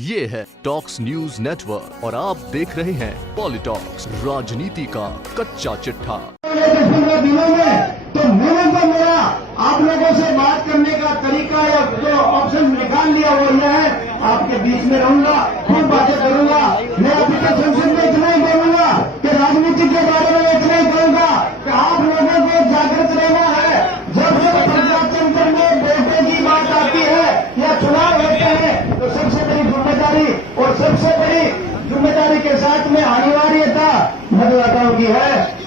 ये है talks news network और आप देख रहे हैं पॉलिटॉक्स, राजनीति का कच्चा चिट्ठा। 15 दिनों में तो मैंने तो मेरा आप लोगों से बात करने का तरीका या जो ऑप्शन निकाल लिया वो यह है, आपके बीच में रहूंगा, खूब बातें करूंगा। मैं अभी के संसद में इतना ही बोलूंगा कि राजनीति के बारे में इतना ही कहूंगा कि आप लोगों को जागृत रहना है। जब प्रजातंत्र में बेटे की बात आती है या चुनाव होते हैं तो सबसे बड़ी जिम्मेदारी और सबसे बड़ी जिम्मेदारी के साथ में अनिवार्यता मतदाताओं की है।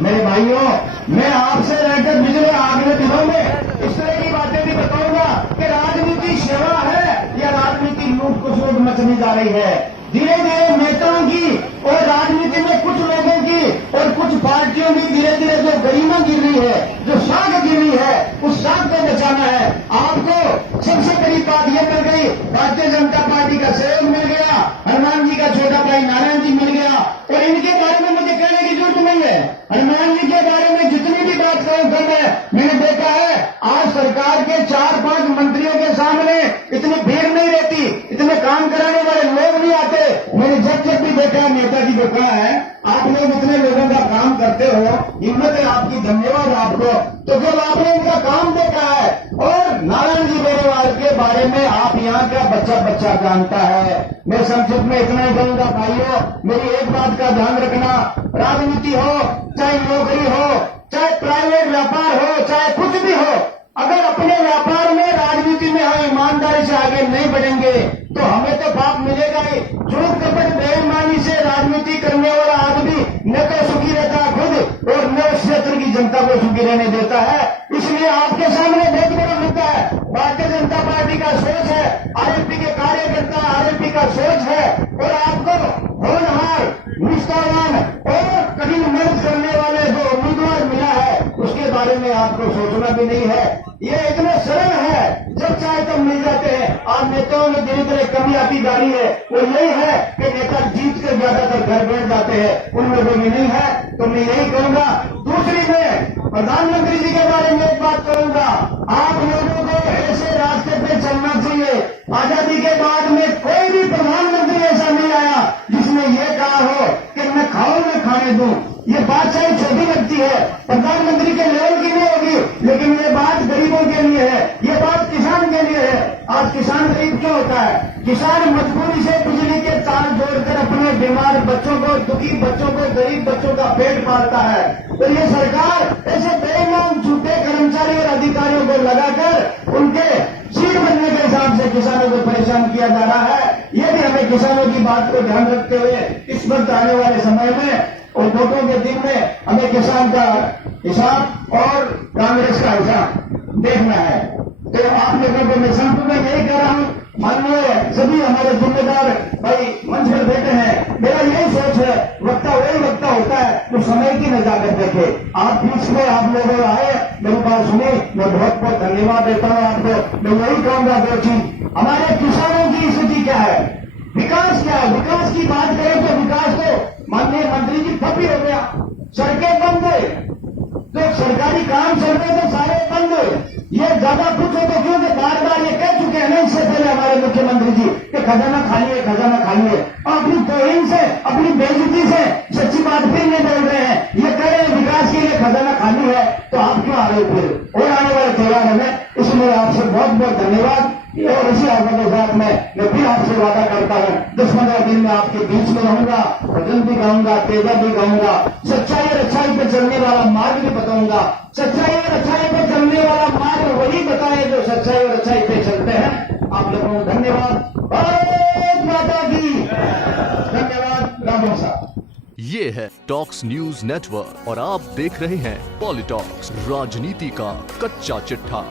मेरे भाइयों, मैं आपसे रहकर पिछले आखिरी दिनों में इस तरह की बातें भी बताऊंगा कि राजनीति सेवा है या राजनीति लूट खसोट मचने जा रही है। धीरे धीरे नेताओं की और राजनीति में कुछ लोगों की और कुछ पार्टियों की धीरे धीरे जो गरिमा गिर रही है, जो साख गिर रही है, उस साख को बचाना है। आपको सबसे बड़ी बात यह मिल गई, भारतीय जनता पार्टी का सहयोग मिल गया, हनुमान जी का छोटा भाई नारायण जी मिल गया। और इनके बारे में मुझे कहने की जरूरत नहीं है। हनुमान जी के बारे में जितनी भी बात करूं कम है। मैंने देखा है आज सरकार के 4-5 मंत्रियों के सामने इतनी भीड़ नहीं रहती, इतने काम कराने वाले लोग नहीं आते। मैंने जब भी देखा है नेताजी को कहा है, आप लोग इतने लोगों का काम करते हो, हिम्मत है आपकी, धन्यवाद आपको। तो जब आपने इनका काम देखा है और नारायण जी बेनीवाल के बारे में आप यहाँ का बच्चा बच्चा जानता है। मैं संक्षिप्त में इतना ही कहूंगा भाइयों, मेरी एक बात का ध्यान रखना, राजनीति हो चाहे नौकरी हो चाहे प्राइवेट व्यापार हो चाहे कुछ भी हो, अगर अपने व्यापार में राजनीति में हम ईमानदारी से आगे नहीं बढ़ेंगे तो हमें तो पाप मिलेगा ही। झूठ कपट बेईमानी से राजनीति करने वाला आदमी न तो सुखी रहता खुद और न उस क्षेत्र की जनता को सुखी रहने देता है। इसलिए आपके सामने बहुत बड़ा मुद्दा है। भारतीय जनता पार्टी का सोच है, आरएलपी के कार्यकर्ता आरएलपी का सोच है और आपको होनहार, निष्ठावान और कठिन मेहनत करने वाले जो उम्मीदवार मिला है उसके बारे में आपको सोचना भी नहीं है। ये इतने सरल है, जब चाहे तब मिल जाते हैं। आज नेताओं में धीरे धीरे कमी आती जा रही है, वो यही है कि नेता जीत कर ज्यादातर घर बैठ जाते हैं, उन लोगों में नहीं है। तो मैं यही कहूंगा। दूसरी में प्रधानमंत्री जी के बारे में एक बात करूंगा, आप लोगों को ऐसे रास्ते पे चलना चाहिए। आजादी के बाद में कोई भी प्रधानमंत्री ऐसा नहीं आया जिसने ये कहा हो कि मैं खाऊं मैं खाने दूं। ये बात चाहे छोटी लगती है, प्रधानमंत्री के लेवल की नहीं होगी, लेकिन ये बात गरीबों के लिए है, ये बात किसान के लिए है। आज किसान गरीब क्यों होता है? किसान मजबूरी से बिजली के तार जोड़कर अपने बीमार बच्चों को, दुखी बच्चों को, गरीब बच्चों का पेट पालता है। तो ये सरकार ऐसे बेईमान झूठे कर्मचारी और अधिकारियों को लगाकर उनके सीट बनने के हिसाब से किसानों को परेशान किया जा रहा है। ये भी हमें किसानों की बात को ध्यान रखते हुए इस वक्त आने वाले समय में और वोटों के दिन में हमें किसान का हिसाब और कांग्रेस का हिसाब देखना है। तो आप लोगों को मैं संपूर्ण यही कह रहा हूं, माननीय सभी हमारे जिम्मेदार भाई मंच पर बैठे हैं, मेरा यही सोच है, वक्ता वही वक्ता होता है तो समय की नजाकत देखे। आप बीच में आप लोग आए, मेरी बात सुनी, मैं बहुत बहुत धन्यवाद देता हूं आपको। मैं यही कहूंगा दो चीज, हमारे किसानों की स्थिति क्या है, विकास क्या है। विकास की बात करें तो विकास तो माननीय मंत्री जी ठप्पी हो गया, सड़कें बंद है, तो सरकारी काम चल रहे थे सारे बंद। ये ज्यादा कुछ हो तो क्योंकि बार बार ये कह चुके हैं ना इससे पहले हमारे मुख्यमंत्री जी कि खजाना खाली है, खजाना खाली है। और अपनी तोहिन से, अपनी बेइज्जती से सच्ची बात फिर नहीं बोल रहे हैं। ये कह रहे हैं विकास के लिए खजाना खाली है, तो आप क्यों आ रहे हो फिर और आने वाले त्योहार में। इसलिए आपसे बहुत बहुत धन्यवाद। और इसी आवाज के साथ मैं फिर आपसे वादा करता हूं, 10-15 दिन में आपके बीच में रहूंगा, भजन भी गाऊंगा, तेजा भी गाऊंगा, सच्चाई और अच्छाई पर चलने वाला मार्ग भी बताऊंगा। सच्चाई और अच्छाई पर चलने वाला मार्ग वही बताए जो सच्चाई और अच्छाई पे चलते हैं। आप लोगों को धन्यवाद। भारत माता की धन्यवाद। राम साहब। ये है टॉक्स न्यूज नेटवर्क और आप देख रहे हैं पॉलिटॉक्स, राजनीति का कच्चा चिट्ठा।